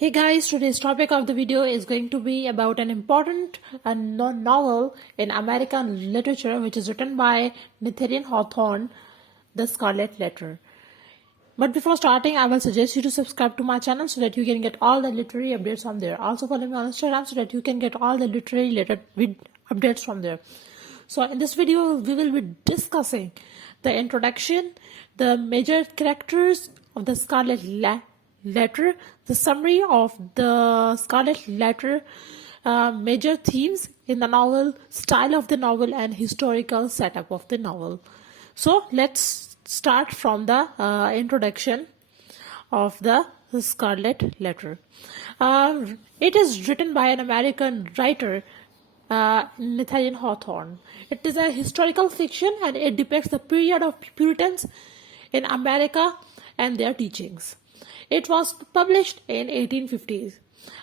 Hey guys, today's topic of the video is going to be about an important novel in American literature which is written by Nathaniel Hawthorne, The Scarlet Letter. But before starting, I will suggest you to subscribe to my channel so that you can get all the literary updates from there. Also follow me on Instagram so that you can get all the literary related updates from there. So in this video, we will be discussing the introduction, the major characters of the Scarlet Letter, the summary of the Scarlet Letter, major themes in the novel, style of the novel, and historical setup of the novel. So let's start from the introduction of the Scarlet Letter. It is written by an American writer, Nathaniel Hawthorne. It is a historical fiction and it depicts the period of Puritans in America and their teachings. It was published in 1850s.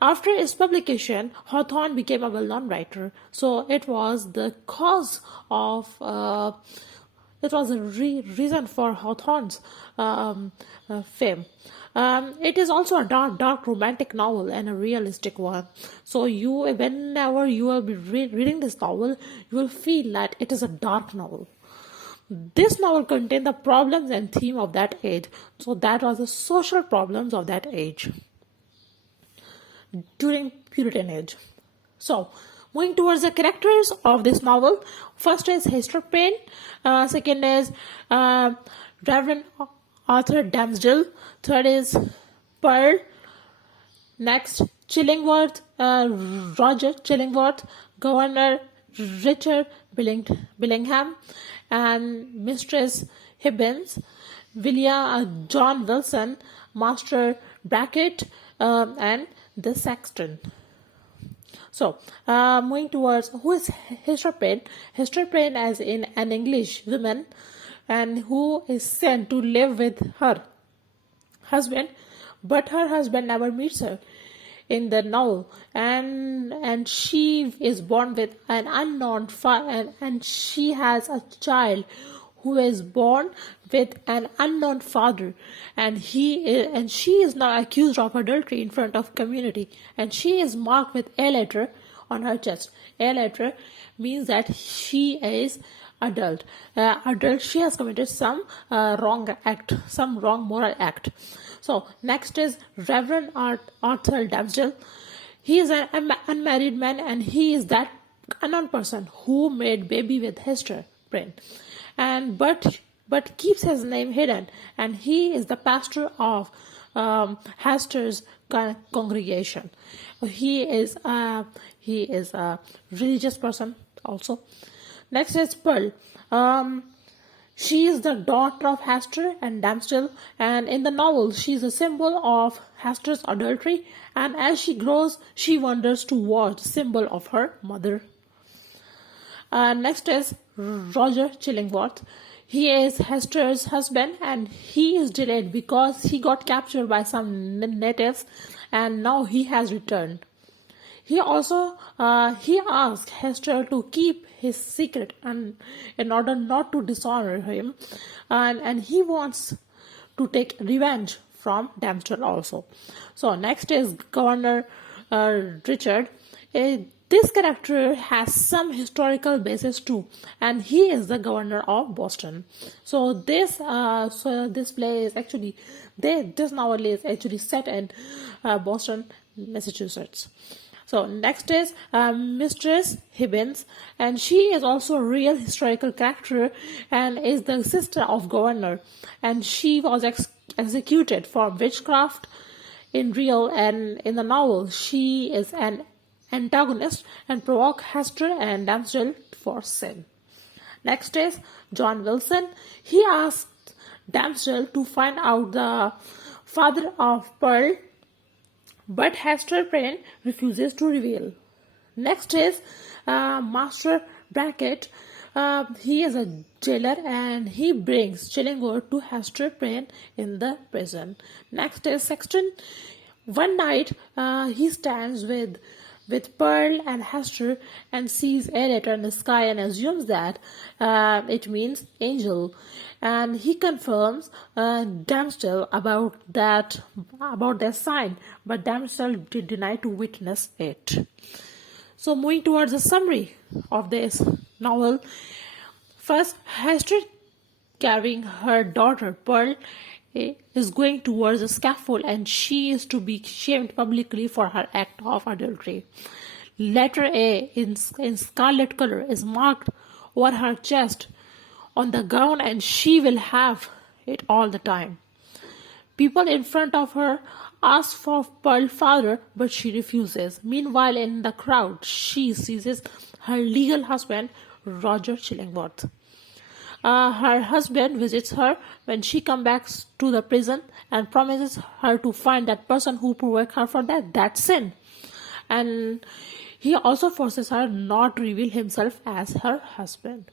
After its publication, Hawthorne became a well-known writer. So it was the cause of it was a reason for Hawthorne's fame. It is also a dark romantic novel and a realistic one. So whenever you will be reading this novel, you will feel that it is a dark novel. This novel contained the problems and theme of that age. So that was the social problems of that age during Puritan age. So moving towards the characters of this novel, first is Hester Prynne, second is Reverend Arthur Damsdale, third is Pearl, next Chillingworth, Roger Chillingworth, Governor Richard Billingham, and Mistress Hibbins, John Wilson, Master Brackett, and the Sexton. So, moving towards who is Hester Prynne. Hester Prynne as in an English woman and who is sent to live with her husband, but her husband never meets her in the novel, and she is born with an unknown father, and she has a child who is born with an unknown father, and she is now accused of adultery in front of community, and she is marked with a letter on her chest. A letter means that she is adult. She has committed some wrong moral act. So next is Reverend Arthur Damsdale. He is an unmarried man, and he is that unknown person who made baby with Hester Prynne, and but keeps his name hidden, and he is the pastor of Hester's congregation. He is a religious person also. Next is Pearl. She is the daughter of Hester and Damsdale, and in the novel she is a symbol of Hester's adultery, and as she grows she wanders towards the symbol of her mother. Next is Roger Chillingworth. He is Hester's husband, and he is delayed because he got captured by some natives, and now he has returned. He also he asked Hester to keep his secret, and in order not to dishonor him, and he wants to take revenge from Damsdale also. So next is Governor Richard. This character has some historical basis too, and he is the governor of Boston. So this play is actually this novel is actually set in Boston, Massachusetts. So next is Mistress Hibbins, and she is also a real historical character and is the sister of Governor, and she was executed for witchcraft in real, and in the novel she is an antagonist and provoke Hester and Damsdale for sin. Next is John Wilson. He asked Damsdale to find out the father of Pearl, but Hester Prynne refuses to reveal. Next is Master Brackett. He is a jailer, and he brings Chillingworth to Hester Prynne in the prison. Next is Sexton. One night he stands with Pearl and Hester and sees a letter in the sky and assumes that it means angel. and he confirms damsel about their sign, but damsel did deny to witness it. So moving towards the summary of this novel, first, Hester carrying her daughter Pearl is going towards the scaffold, and she is to be shamed publicly for her act of adultery. Letter A in scarlet color is marked over her chest on the gown, and she will have it all the time. People in front of her ask for Pearl's father, but she refuses. Meanwhile, in the crowd, she seizes her legal husband, Roger Chillingworth. Her husband visits her when she comes back to the prison and promises her to find that person who provoked her for that sin. And he also forces her not to reveal himself as her husband.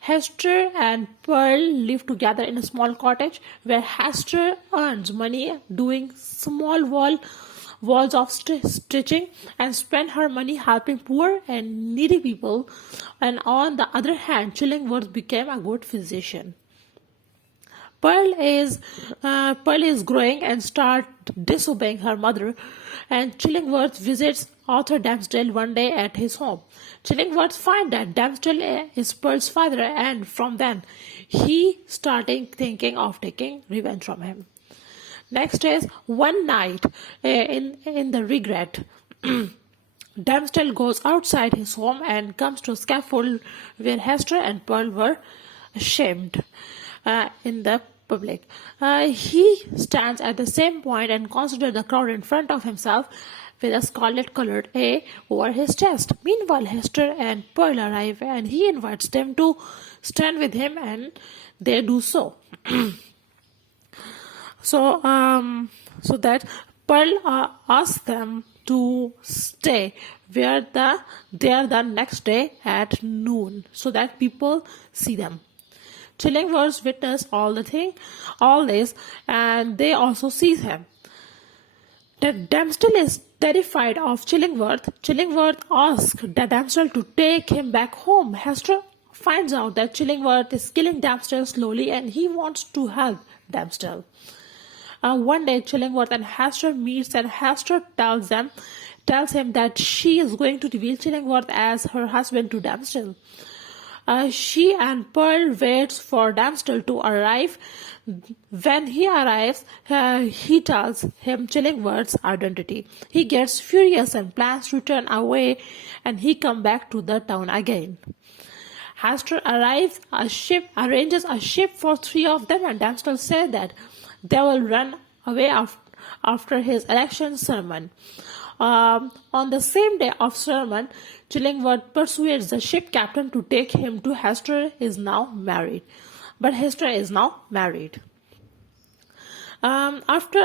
Hester and Pearl live together in a small cottage where Hester earns money doing small walls of stitching and spend her money helping poor and needy people. And on the other hand, Chillingworth became a good physician. Pearl is growing and start disobeying her mother, and Chillingworth visits Arthur Damsdale one day at his home. Chillingworth finds that Damsdale is Pearl's father, and from then he starting thinking of taking revenge from him. Next is one night in the regret. Damsdale goes outside his home and comes to a scaffold where Hester and Pearl were shamed in the public. He stands at the same point and considers the crowd in front of himself with a scarlet-colored A over his chest. Meanwhile, Hester and Pearl arrive, and he invites them to stand with him, and they do so. So that Pearl asks them to stay there the next day at noon, so that people see them. Chillingworth witness all this, and they also see him. The damsel is terrified of Chillingworth. Chillingworth asks the damsel to take him back home. Hester finds out that Chillingworth is killing damsel slowly, and he wants to help damsel. One day, Chillingworth and Hester meets, and Hester tells him that she is going to reveal Chillingworth as her husband to damsel. She and Pearl waits for damsel to arrive. When he arrives, he tells him Chillingworth's identity. He gets furious and plans to turn away, and he comes back to the town again. Hester arranges a ship for 3 of them, and damsel says that they will run away after his election sermon. On the same day of sermon, Chillingworth persuades the ship captain to take him to Hester is now married. But Hester is now married. After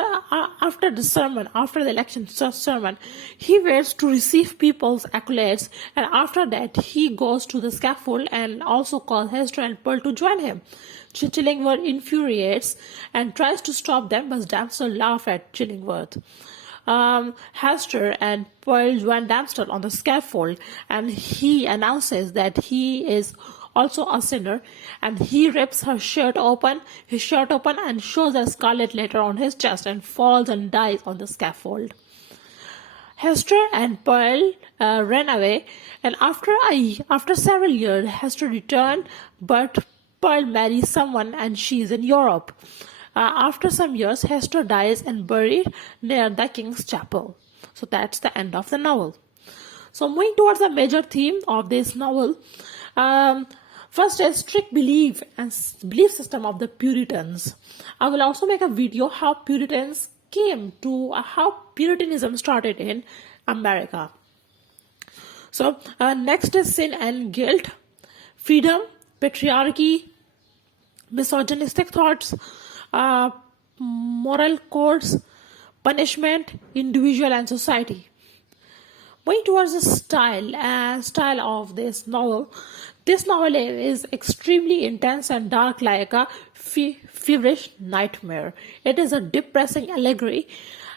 the election sermon, he waits to receive people's accolades, and after that he goes to the scaffold and also calls Hester and Pearl to join him. Chillingworth infuriates and tries to stop them, but damsel laughs at Chillingworth. Hester and Pearl join damsel on the scaffold, and he announces that he is also a sinner, and he rips his shirt open and shows a scarlet letter on his chest and falls and dies on the scaffold. Hester and Pearl ran away, and after several years, Hester returned, but Pearl marries someone, and she is in Europe. After some years, Hester dies and buried near the King's Chapel. So that's the end of the novel. So moving towards the major theme of this novel, first is strict belief system of the Puritans. I will also make a video how Puritanism started in America. So next is sin and guilt, freedom, patriarchy, misogynistic thoughts, moral codes, punishment, individual and society. Going towards the style of this novel. This novel is extremely intense and dark, like a feverish nightmare. It is a depressing allegory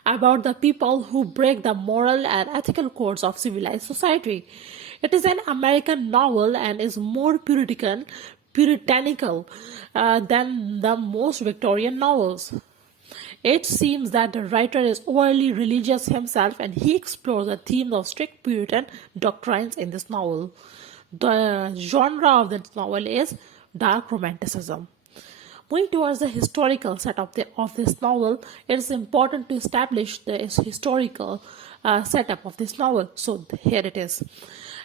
about the people who break the moral and ethical codes of civilized society. It is an American novel and is more Puritan puritanical than the most Victorian novels. It seems that the writer is overly religious himself and he explores the themes of strict Puritan doctrines in this novel. The genre of this novel is dark romanticism. Moving towards the historical setup of this novel, it is important to establish the historical setup of this novel. So here it is.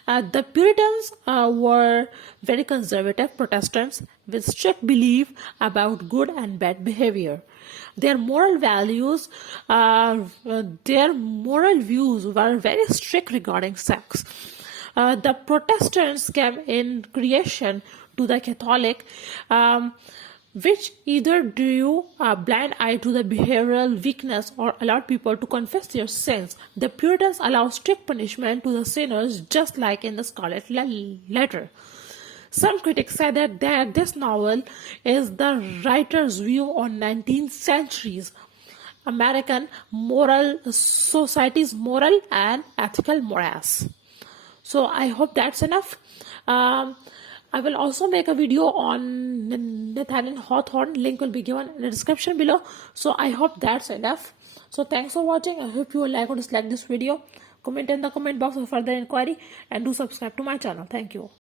The Puritans were very conservative Protestants with strict belief about good and bad behavior. Their moral values, their moral views were very strict regarding sex. The Protestants came in creation to the Catholic, which either drew a blind eye to the behavioral weakness or allowed people to confess their sins. The Puritans allowed strict punishment to the sinners, just like in the Scarlet Letter. Some critics say that this novel is the writer's view on 19th century's American moral society's moral and ethical morass. So I hope that's enough. I will also make a video on Nathaniel Hawthorne. Link will be given in the description below. So I hope that's enough. So thanks for watching. I hope you will like or dislike this video. Comment in the comment box for further inquiry and do subscribe to my channel. Thank you.